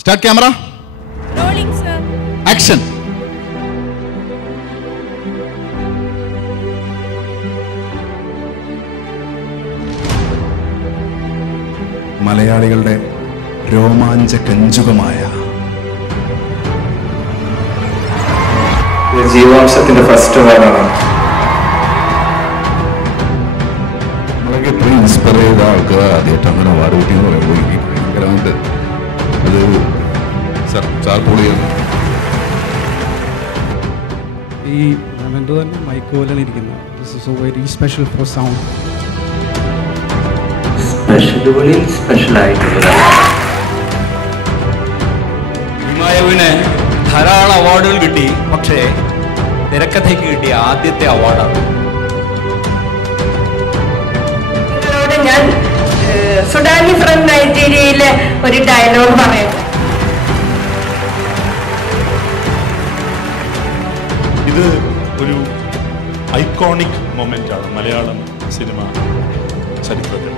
Start camera rolling sir action മലയാളികളുടെ രോമാഞ്ച കഞ്ചുകമായ ജീവാംശത്തിന്റെ first നമ്മളൊക്കെ ഇത്രയും ഇൻസ്പയർ ചെയ്ത ആൾക്കാർ ആദ്യമായിട്ട് അങ്ങനെ എന്ന് പറയുമ്പോൾ എനിക്ക് ഭയങ്കരമായിട്ട് അത് സാർ സാർ പൊളിയാണ് ഈ മെമെന്റോ തന്നെ മൈക്ക് പോലെയാണ് ഇരിക്കുന്നത്. This is very special for sound സ്പെഷ്യലുകളിൽ special ആയിട്ടുള്ളതാണ് ഹിമായുവിന് ധാരാളം അവാർഡുകൾ കിട്ടി. പക്ഷേ തിരക്കഥയ്ക്ക് കിട്ടിയ ആദ്യത്തെ അവാർഡാണ് ഞാൻ സുഡാനി ഫ്രം നൈജീരിയയിലെ ഒരു ഡയലോഗ് പറയാം. ഇത് ഒരു ഐക്കോണിക് മൊമെന്റ് ആണ് മലയാളം സിനിമ ചരിത്രത്തിൽ.